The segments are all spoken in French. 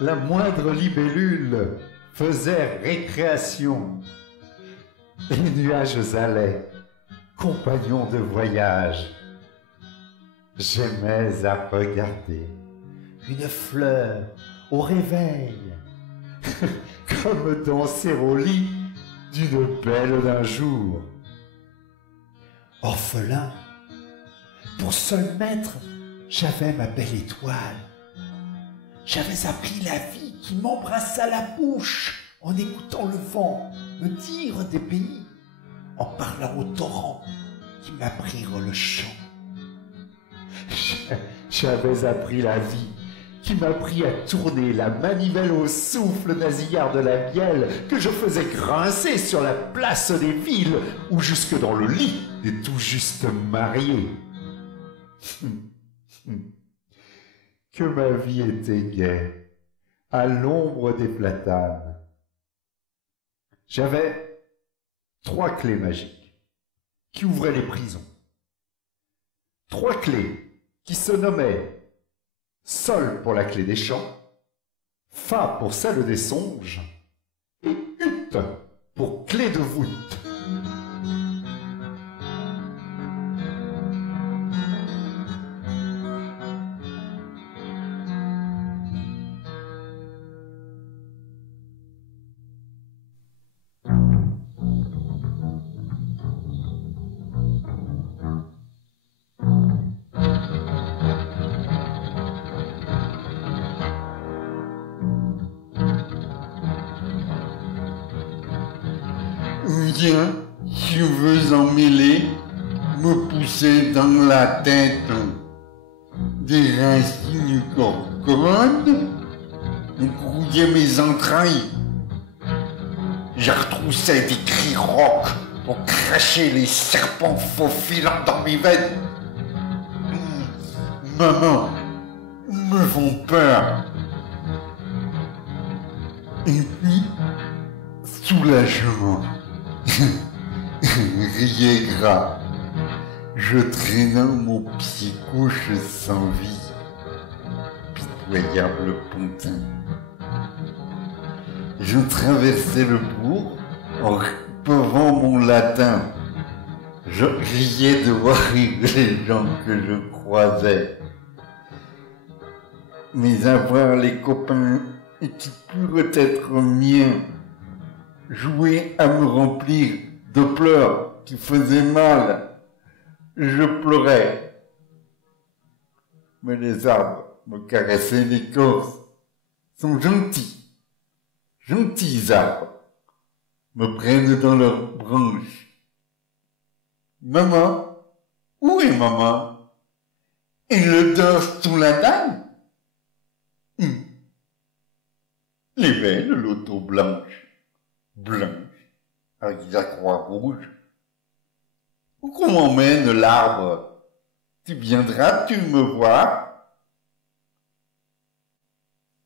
la moindre libellule faisait récréation. Les nuages allaient, compagnons de voyage. J'aimais à regarder une fleur au réveil, comme danser au lit d'une belle d'un jour. Orphelin, pour seul maître, j'avais ma belle étoile. J'avais appris la vie qui m'embrassa la bouche en écoutant le vent me dire des pays, en parlant aux torrents qui m'apprirent le chant. J'avais appris la vie qui m'apprit à tourner la manivelle au souffle nasillard de la miel que je faisais grincer sur la place des villes ou jusque dans le lit des tout juste mariés. Que ma vie était gaie à l'ombre des platanes. J'avais 3 clés magiques qui ouvraient les prisons. 3 clés qui se nommaient Sol pour la clé des champs, Fa pour celle des songes et Ut pour clé de voûte. Viens, tu veux emmêler, me pousser dans la tête des racines corcorantes, grouiller mes entrailles. Je retroussais des cris rauques pour cracher les serpents faufilants dans mes veines. Maman, me font peur. Et puis, soulagement. Riais gras, je traînais mon pied gauche sans vie, pitoyable pontin. Je traversais le bourg en répétant mon latin. Je riais de voir les gens que je croisais. Mais avoir les copains qui purent être miens, jouer à me remplir de pleurs qui faisaient mal. Je pleurais. Mais les arbres me caressaient l'écorce. Sont gentils. Gentils arbres. Me prennent dans leurs branches. Maman, où est maman? Elle dort sous la dalle? Les belles l'auto blanche. Blanche, avec la croix rouge. Où qu'on m'emmène l'arbre? Tu viendras, tu me vois?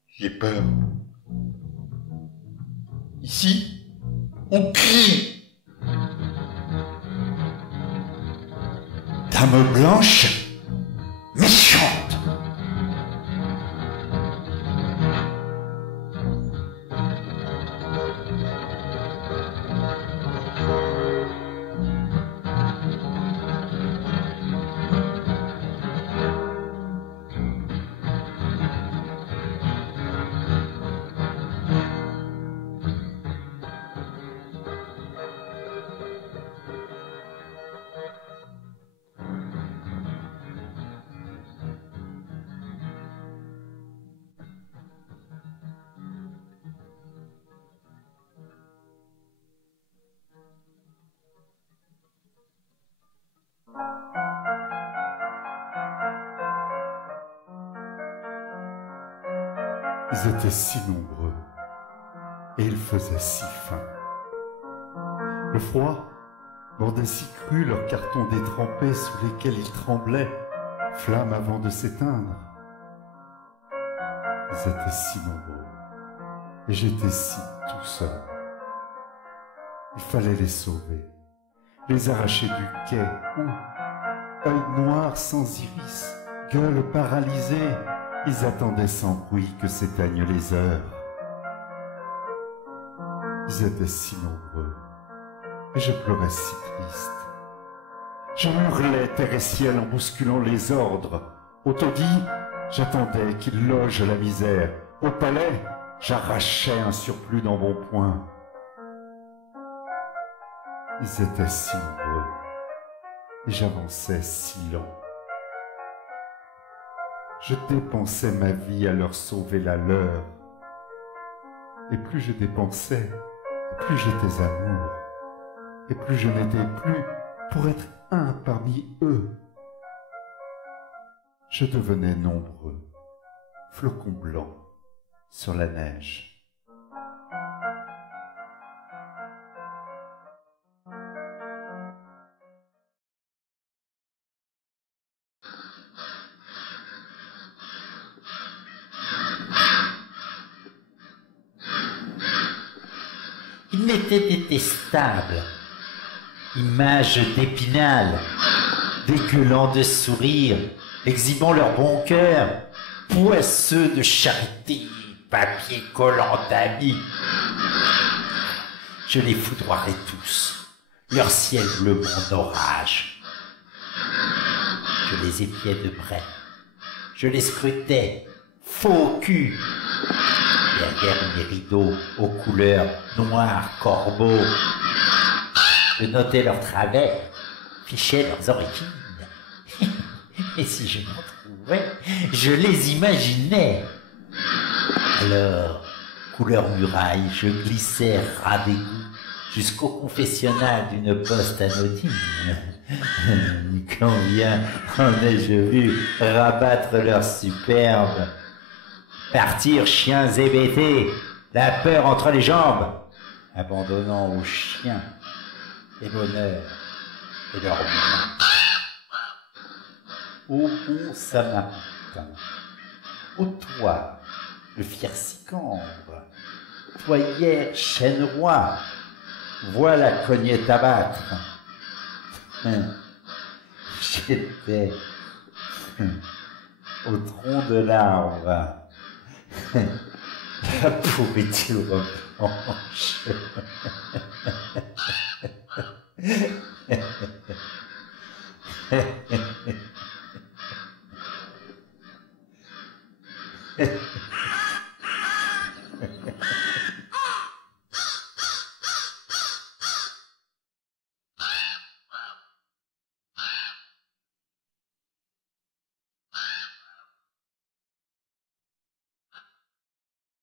J'ai peur. Ici, on crie. Dame blanche, méchante. Ils étaient si nombreux et il faisait si faim. Le froid mordait si cru leurs cartons détrempés sous lesquels ils tremblaient, flammes avant de s'éteindre. Ils étaient si nombreux et j'étais si tout seul. Il fallait les sauver, les arracher du quai où, œil noir sans iris, gueule paralysée, Ils attendaient sans bruit que s'éteignent les heures. Ils étaient si nombreux, et je pleurais si triste. Je hurlais terre et ciel en bousculant les ordres. Au taudis, j'attendais qu'ils logent la misère. Au palais, j'arrachais un surplus d'embonpoint. Ils étaient si nombreux, et j'avançais si lent. Je dépensais ma vie à leur sauver la leur. Et plus je dépensais, plus j'étais amour. Et plus je n'étais plus pour être un parmi eux. Je devenais nombreux, flocons blancs sur la neige. Il m'était détestable, image d'Épinal, dégueulant de sourire, exhibant leur bon cœur, poisseux de charité, papier collant d'amis. Je les foudroierais tous, leur ciel bleu en orage. Je les épiais de près, je les scrutais, faux cul. Derrière mes rideaux aux couleurs noires corbeaux, je notais leurs travers, fichais leurs origines. Et si je m'en trouvais, je les imaginais. Alors, couleur muraille, je glissais ras d'égout jusqu'au confessionnal d'une poste anodine. Combien en ai-je vu rabattre leurs superbes, partir chiens hébétés, la peur entre les jambes, abandonnant aux chiens les bonheurs et leurs biens. Ô bon Samaritain, ô toi, le fier Sicambre, toi hier chêne roi, voilà cognette à battre. J'étais au tronc de l'arbre. La pourriture blanche.